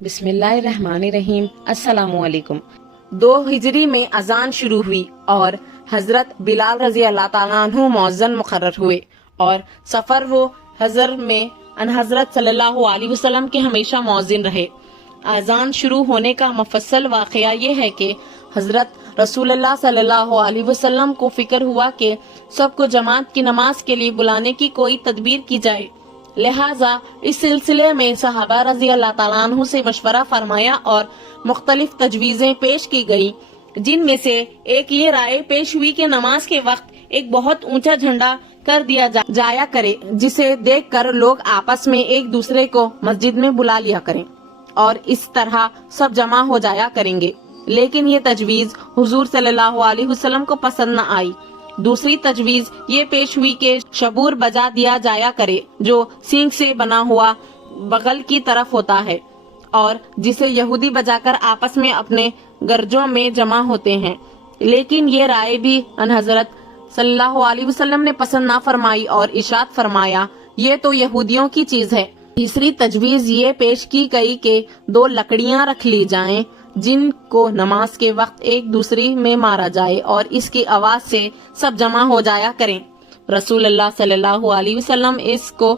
बिस्मिल्लाहिर्रहमानिर्रहीम। अस्सलामु अलैकुम। 2 हिजरी में अजान शुरू हुई और हजरत बिलाल रजी अल्लाह ताला अन्हु मौज़्ज़िन मुकर्रर हुए और सफर वो हजर में हजरत सल्लल्लाहु अलैहि वसल्लम के हमेशा मौज़्ज़िन रहे। अजान शुरू होने का मुफस्सल वाक़या ये है कि हजरत रसूलुल्लाह सल्लल्लाहु अलैहि वसल्लम को फिक्र हुआ कि सबको जमात की नमाज के लिए बुलाने की कोई तदबीर की जाए। लिहाजा इस सिलसिले में सहाबा रजी अल्लाह ताला अन्हु से मशवरा फरमाया और मुख्तलिफ तजवीजें पेश की गई, जिनमें से एक ये राय पेश हुई कि नमाज के वक्त एक बहुत ऊंचा झंडा कर दिया जाया करे, जिसे देखकर लोग आपस में एक दूसरे को मस्जिद में बुला लिया करें और इस तरह सब जमा हो जाया करेंगे। लेकिन ये तजवीज हुजूर सल्लल्लाहु अलैहि वसल्लम को पसंद न आई। दूसरी तजवीज ये पेश हुई कि शबूर बजा दिया जाया करे, जो सींग से बना हुआ बगल की तरफ होता है और जिसे यहूदी बजाकर आपस में अपने गर्जों में जमा होते हैं। लेकिन ये राय भी हजरत सल्लल्लाहु अलैहि वसल्लम ने पसंद ना फरमाई और इरशाद फरमाया, ये तो यहूदियों की चीज है। तीसरी तजवीज ये पेश की गई कि 2 लकड़ियां रख ली जाएं, जिनको नमाज के वक्त एक दूसरी में मारा जाए और इसकी आवाज से सब जमा हो जाया करें। रसूलुल्लाह सल्लल्लाहु अलैहि वसल्लम इसको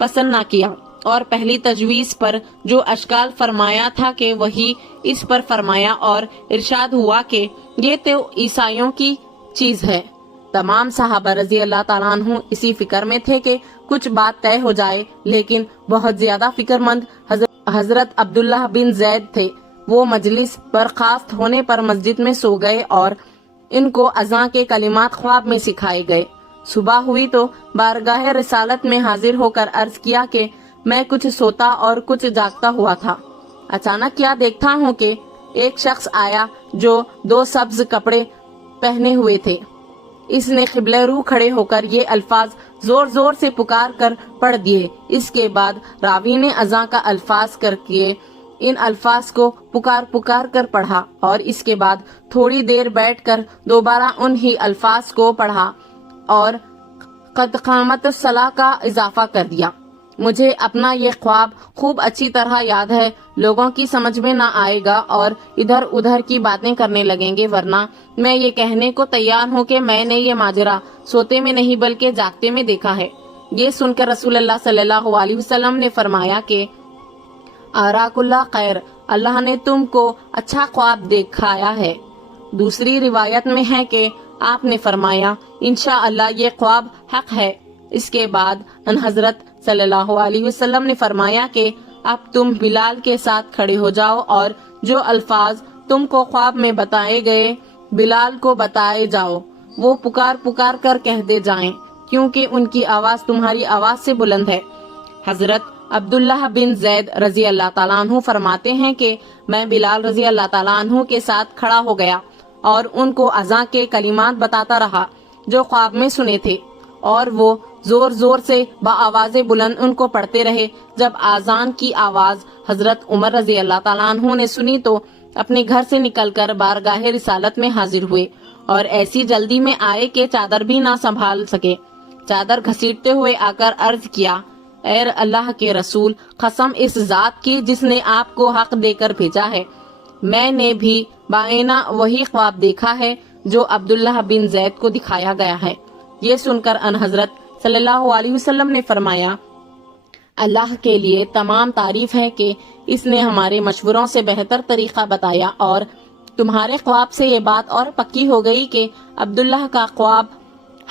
पसंद ना किया और पहली तजवीज पर जो अशकाल फरमाया था कि वही इस पर फरमाया और इरशाद हुआ कि ये तो ईसाइयों की चीज है। तमाम सहाबा रजी अल्लाह ताला अन्हु इसी फिक्र में थे कि कुछ बात तय हो जाए, लेकिन बहुत ज्यादा फिक्रमंद हजरत अब्दुल्लाह बिन जैद थे। वो मजलिस बर्खास्त होने पर मस्जिद में सो गए और इनको अज़ां के कलिमात ख्वाब में सिखाए गए। सुबह हुई तो बारगाह रिसालत में हाजिर होकर अर्ज किया कि मैं कुछ सोता और कुछ जागता हुआ था। अचानक क्या देखता हूँ कि एक शख्स आया जो 2 सब्ज कपड़े पहने हुए थे। इसने क़िबले रू खड़े होकर ये अल्फाज जोर जोर से पुकार कर पढ़ दिए। इसके बाद रावी ने अज़ां का अल्फाज करके इन अल्फाज को पुकार पुकार कर पढ़ा और इसके बाद थोड़ी देर बैठकर दोबारा उन ही अल्फाज को पढ़ा और कद क़ामत सलाह का इजाफा कर दिया। मुझे अपना ये ख्वाब खूब अच्छी तरह याद है। लोगों की समझ में ना आएगा और इधर उधर की बातें करने लगेंगे, वरना मैं ये कहने को तैयार हूँ कि मैंने ये माजरा सोते में नहीं बल्कि जागते में देखा है। ये सुनकर रसूलुल्लाह सल्लल्लाहु अलैहि वसल्लम ने फरमाया कि आराकुल्ला खैर, अल्लाह ने तुमको अच्छा ख्वाब दिखाया है। दूसरी रिवायत में है कि आपने फरमाया, इंशाअल्लाह ये ख्वाब हक है। इसके बाद हजरत सल्लल्लाहु अलैहि वसल्लम ने फरमाया कि अब तुम बिलाल के साथ खड़े हो जाओ और जो अल्फाज तुमको ख्वाब में बताए गए बिलाल को बताए जाओ। वो पुकार पुकार कर कहते जाएं, क्योंकि उनकी आवाज तुम्हारी आवाज से बुलंद है। हजरत अब्दुल्लाह बिन जैद रजी अल्लाह ताला अन्हु फरमाते हैं कि मैं बिलाल रजी अल्लाह ताला अन्हु के साथ खड़ा हो गया और उनको अज़ां के कलिमात बताता रहा जो ख्वाब में सुने थे, और वो जोर जोर से बाआवाज़े बुलंद उनको पढ़ते रहे। जब आज़ान की आवाज हजरत उमर रजी अल्लाह ताला अन्हु ने सुनी तो अपने घर से निकलकर बारगाह रिसालत में हाजिर हुए और ऐसी जल्दी में आए कि चादर भी ना संभाल सके। चादर घसीटते हुए आकर अर्ज किया, ऐ अल्लाह के रसूल, कसम इस जात की जिसने आपको हक देकर भेजा है, मैंने भी बायना वही ख्वाब देखा है जो अब्दुल्लाह बिन जैद को दिखाया गया है। ये सुनकर हजरत सल्लल्लाहु अलैहि वसल्लम ने फरमाया, अल्लाह के लिए तमाम तारीफ है कि इसने हमारे मशवरों से बेहतर तरीका बताया और तुम्हारे ख्वाब से ये बात और पक्की हो गई कि अब्दुल्लाह का ख्वाब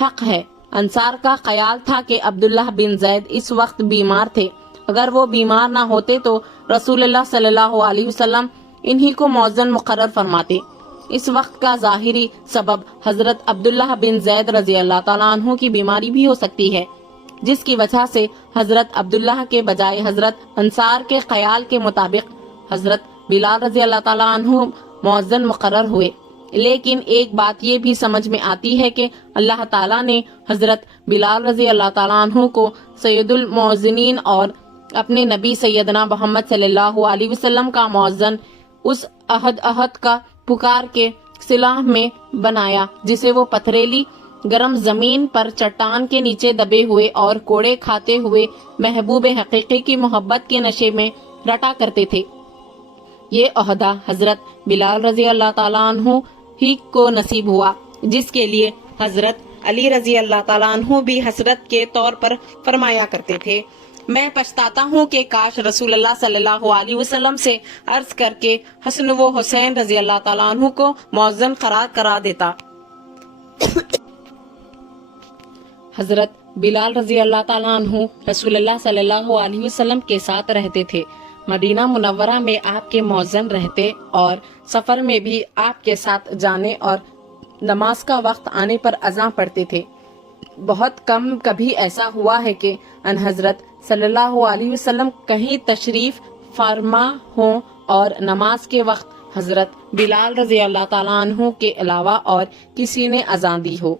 हक है। अंसार का ख्याल था कि अब्दुल्लाह बिन जैद इस वक्त बीमार थे। अगर वो बीमार ना होते तो रसूलुल्लाह सल्लल्लाहु अलैहि वसल्लम इन्हीं को मौज़्ज़िन मुकर्रर फरमाते। इस वक्त का ज़ाहिरी सबब हजरत अब्दुल्लाह बिन जैद रजी अल्लाह ताला अन्हु की बीमारी भी हो सकती है, जिसकी वजह से हजरत अब्दुल्लाह के बजाय हजरत अंसार के ख्याल के मुताबिक हजरत बिलाल रजी अल्लाह ताला अन्हु मौज़्ज़िन मुकर्रर हुए। लेकिन एक बात ये भी समझ में आती है कि अल्लाह ताला ने हजरत बिलाल रजी अल्लाह ताला अन्हु को सैयदुल मौज़्ज़िनीन और अपने नबी सैयदना मोहम्मद सल्लल्लाहु अलैहि वसल्लम का मौज़्ज़िन उस अहद का पुकार के सिलाह में बनाया, जिसे वो पथरीली गरम जमीन पर चट्टान के नीचे दबे हुए और कोड़े खाते हुए महबूब हकीकी की मोहब्बत के नशे में रटा करते थे। یہ عہدہ حضرت بلال رضی اللہ تعالیٰ عنہ ہی کو نصیب ہوا، جس کے لیے حضرت علی رضی اللہ تعالیٰ عنہ بھی حسرت کے طور پر فرمایا کرتے تھے، میں پچھتاتا ہوں کہ کاش رسول اللہ صلی اللہ علیہ وسلم سے عرض کر کے حسن و حسین رضی اللہ تعالیٰ عنہ کو مؤذن قرار کرا دیتا۔ حضرت بلال رضی اللہ تعالیٰ عنہ رسول اللہ صلی اللہ علیہ وسلم کے ساتھ رہتے تھے، مدینہ منورہ میں آپ کے مؤذن رہتے اور سفر میں بھی آپ کے ساتھ جانے اور نماز کا وقت آنے پر اذان پڑھتے تھے۔ بہت کم کبھی ایسا ہوا ہے کہ ان حضرت صلی اللہ علیہ وسلم کہیں تشریف فرما ہوں اور نماز کے وقت حضرت بلال رضی اللہ تعالیٰ عنہ کے علاوہ اور کسی نے اذان دی ہو۔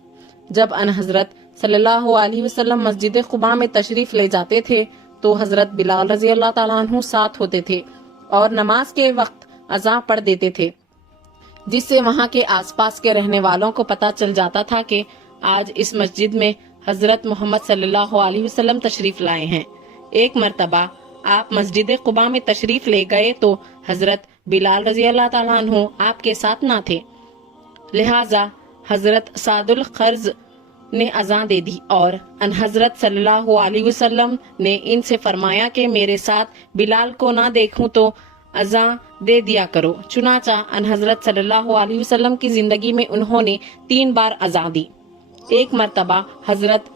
جب ان حضرت صلی اللہ علیہ وسلم مسجد قباء میں تشریف لے جاتے تھے تو حضرت بلال رضی اللہ تعالیٰ عنہ ساتھ ہوتے تھے اور نماز کے وقت اذان پڑھ دیتے تھے، جس سے وہاں کے آس پاس کے رہنے والوں کو پتہ چل جاتا تھا کہ آج اس مسجد میں حضرت محمد صلی اللہ علیہ وسلم تشریف لائے ہیں۔ ایک مرتبہ آپ مسجد قباء میں تشریف لے گئے تو حضرت بلال رضی اللہ تعالیٰ عنہ آپ کے ساتھ نہ تھے، لہٰذا حضرت سعد الخرز نے اذان دے دی اور ان حضرت صلی اللہ علیہ وسلم نے ان سے فرمایا کہ میرے ساتھ بلال کو نہ دیکھوں تو اذان دے دیا کرو۔ چنانچہ ان حضرت صلی اللہ علیہ وسلم کی زندگی میں انہوں نے 3 بار اذان دی۔ ایک مرتبہ حضرت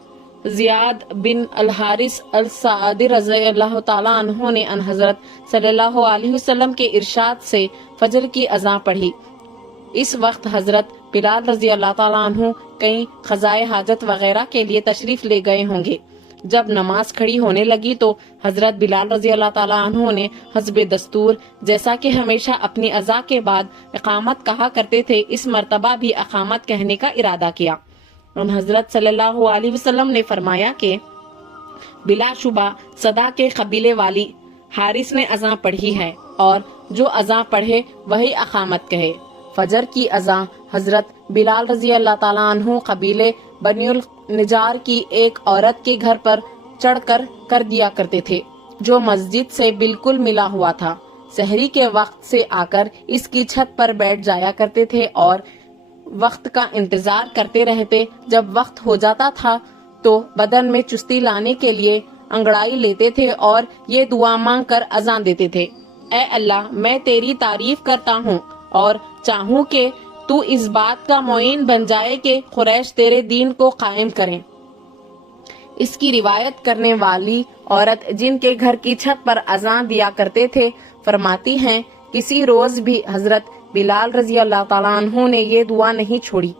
زیاد بن الحارث السعدی رضی اللہ تعالیٰ عنہ نے ان حضرت صلی اللہ علیہ وسلم کے ارشاد سے فجر کی اذان پڑھی۔ اس وقت حضرت بلال رضی اللہ تعالیٰ عنہ کہیں قضائے حاجت وغیرہ کے لیے تشریف لے گئے ہوں گے۔ جب نماز کھڑی ہونے لگی تو حضرت بلال رضی اللہ تعالیٰ عنہ نے حسب دستور، جیسا کہ ہمیشہ اپنی اذان کے بعد اقامت کہا کرتے تھے، اس مرتبہ بھی اقامت کہنے کا ارادہ کیا۔ ان حضرت صلی اللہ علیہ وسلم نے فرمایا کہ بلا شبہ صدا کے قبیلے والی حارث نے اذان پڑھی ہے اور جو اذان پڑھے وہی اقامت کہے۔ فجر کی اذان حضرت بلال رضی اللہ تعالیٰ عنہ قبیلے بنی النجار کی ایک عورت کے گھر پر چڑھ کر دیا کرتے تھے، جو مسجد سے بالکل ملا ہوا تھا۔ سحری کے وقت سے آ کر اس کی چھت پر بیٹھ جایا کرتے تھے اور وقت کا انتظار کرتے رہتے۔ جب وقت ہو جاتا تھا تو بدن میں چستی لانے کے لیے انگڑائی لیتے تھے اور یہ دعا مانگ کر اذان دیتے تھے، اے اللہ، میں تیری تعریف کرتا ہوں اور چاہوں کہ تو اس بات کا معین بن جائے کہ قریش تیرے دین کو قائم کریں۔ اس کی روایت کرنے والی عورت جن کے گھر کی چھت پر اذان دیا کرتے تھے فرماتی ہیں، کسی روز بھی حضرت بلال رضی اللہ تعالیٰ عنہ نے یہ دعا نہیں چھوڑی۔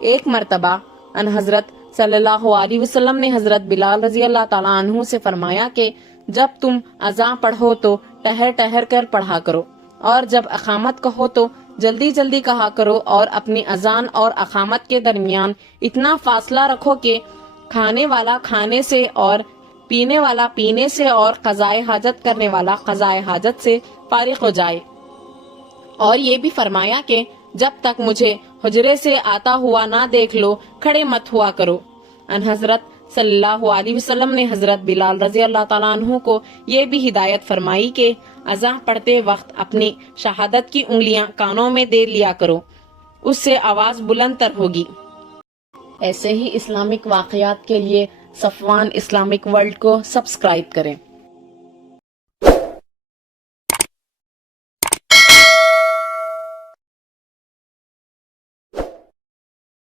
ایک مرتبہ ان حضرت صلی اللہ علیہ وسلم نے حضرت بلال رضی اللہ تعالیٰ عنہ سے فرمایا کہ جب تم اذان پڑھو تو ٹہر ٹہر کر پڑھا کرو اور جب اقامت کہو تو جلدی جلدی کہا کرو، اور اپنی اذان اور اقامت کے درمیان اتنا فاصلہ رکھو کہ کھانے والا کھانے سے اور پینے والا پینے سے اور قضائے حاجت کرنے والا قضائے حاجت سے فارغ ہو جائے۔ اور یہ بھی فرمایا کہ جب تک مجھے حجرے سے آتا ہوا نہ دیکھ لو کھڑے مت ہوا کرو۔ ان حضرت صلی اللہ علیہ وسلم نے حضرت بلال رضی اللہ تعالیٰ عنہ کو یہ بھی ہدایت فرمائی کہ اذان پڑھتے وقت اپنی شہادت کی انگلیاں کانوں میں دے لیا کرو، اس سے آواز بلند تر ہوگی۔ ایسے ہی اسلامک واقعات کے لیے صفوان اسلامک ورلڈ کو سبسکرائب کریں۔